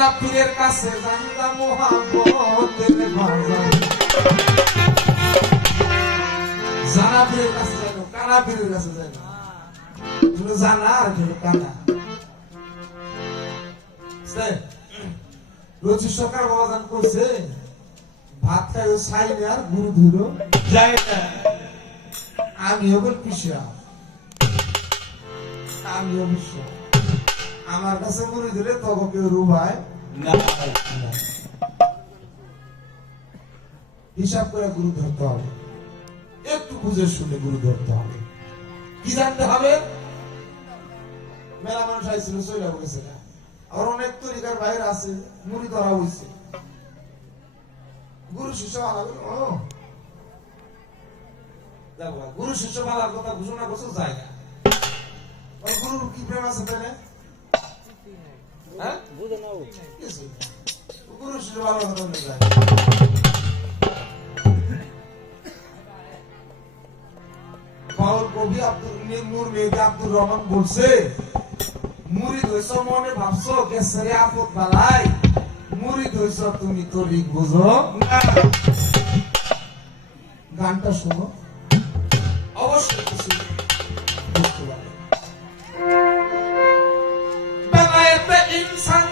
জানা পীরের কাছে জানলা মোহাম্মতের বাজার জানা পীরের কাছে জানো কানা পীরের কাছে জানো তুমি জানা আর তুমি কানা রোজ সকাল বাবাজান করছে ভাত খাই সাইনে আর গুরু ধুলো যায় না আমিও বল পিসা আমিও পিসা আমার কাছে গুরু দিলে তবে কেউ রুবায় না হিসাব করে গুরু ধরতে হবে একটু বুঝে শুনে গুরু ধরতে হবে কি জানতে হবে মেলা মানুষ আইছিল চলে গেছে না আর অনেক তরিকার বাইরে আছে মুড়ি ধরা হয়েছে গুরু শিষ্য বানাবে গুরু শিষ্য বানার কথা ঘোষণা করছো যায় না গুরুর কি প্রেম আছে তাই না গুরু শিষ্য বানার কথা যায় বাউল কবি নূর মেহেদি আব্দুর রহমান বলছে মুরিদ হইছ মনে ভাবছো কেসরে আপদ বালাই মুরিদ হইছ তুমি তরিক বুঝো না গানটা শোনো অবশ্যই কিছু বুঝতে পারবে বেলায়েতে ইনসান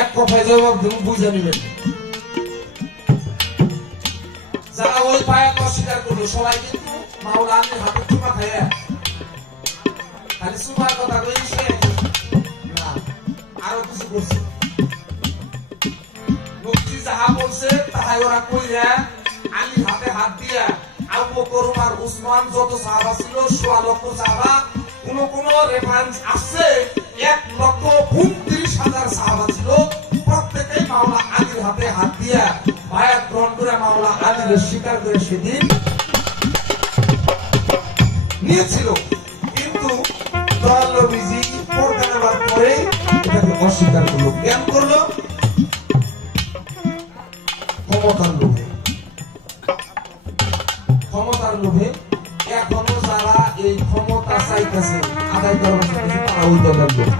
এক কথায় জবাব দেব, বুঝে নিবেন। যারা ওই পায়াত অস্বীকার করলো সবাই কিন্তু মাওলা আলীর হাতে চুমা খায়, খালি চুমার কথা কইছে না, আরো কিছু করছে। মুফতি যাহা বলছে তাহাই ওরা কইরা আলীর হাতে হাত দিয়া আবু বকর ওমর উসমান যত সাহাবা ছিল ১৬ লক্ষ সাহাবা, কোন রেফারেন্স আছে ১,২৯,০০০ সাহাবা ছিল, প্রত্যেকেই মাওলা আলীর হাতে হাত দিয়া বায়াত গ্রহণ করে মাওলা আলীর স্বীকার করে সেদিন নিয়েছিল। কিন্তু দয়াল নবীজি পর্দা নেবার পরে এটাকে অস্বীকার করলো। কেন করলো? ক্ষমতার লোভে। ক্ষমতার লোভে এখনো যারা এই ক্ষমতা চাইতেছে আদায় করার জন্য তারা ওই দলের লোক,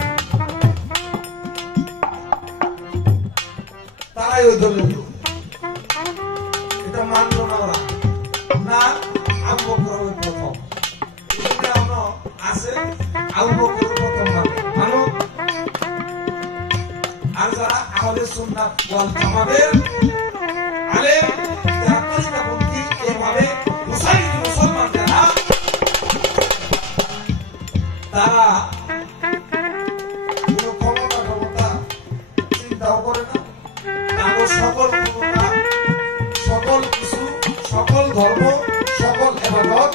তারাই ওই দলের লোক। এটা মানলো না ওরা, না আবু বকর প্রথম এজন্য আছে আবু বকর প্রথম মানো। আর যারা আহলে সুন্নাত ওয়াল জামাতের আলেম যারা তরিকাপন্থী এইভাবে মুসলমান যারা, তারা কোনো ক্ষমতা চিন্তাও করে না। তাদের সকল ক্ষমতা, সকল কিছু, সকল ধর্ম, সকল ইবাদত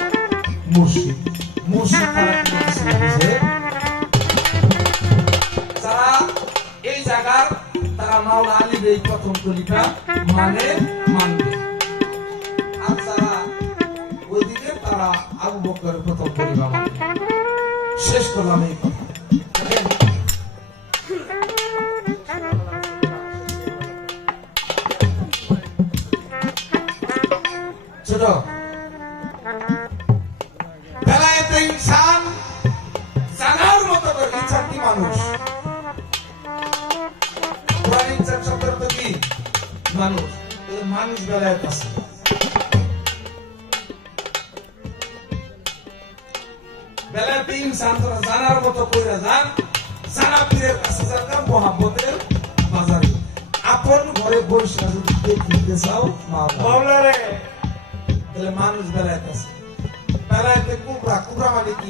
মুর্শিদ তারা কি বুঝে। যারা এই জায়গার তারা মাওলা আলীর এই প্রথম খলিফা মানবে, আর যারা ওইদিকে তারা আবু বকরের প্রথম খলিফা মানবে। শেষ করলাম এই কথা। ছোট বেলায়েতে ইনসান জানার মতো করে ইনসান কি মানুষ, কোরআন ইনসান শব্দের অর্থ কি? মানুষ। মানুষ বেলায়েত আছে। বেলায়েতে ইনসান তোরা জানার মতো কইরা যান, জানা পীরের কাছে যান, মোহাম্মতের বাজারে আপন ঘরে বসে যদি দেখতে চাও মাওলা রে, তাহলে মানুষ বেলায়েত আছে। বেলায়েতে কুবরা, কুবরা মানে কি?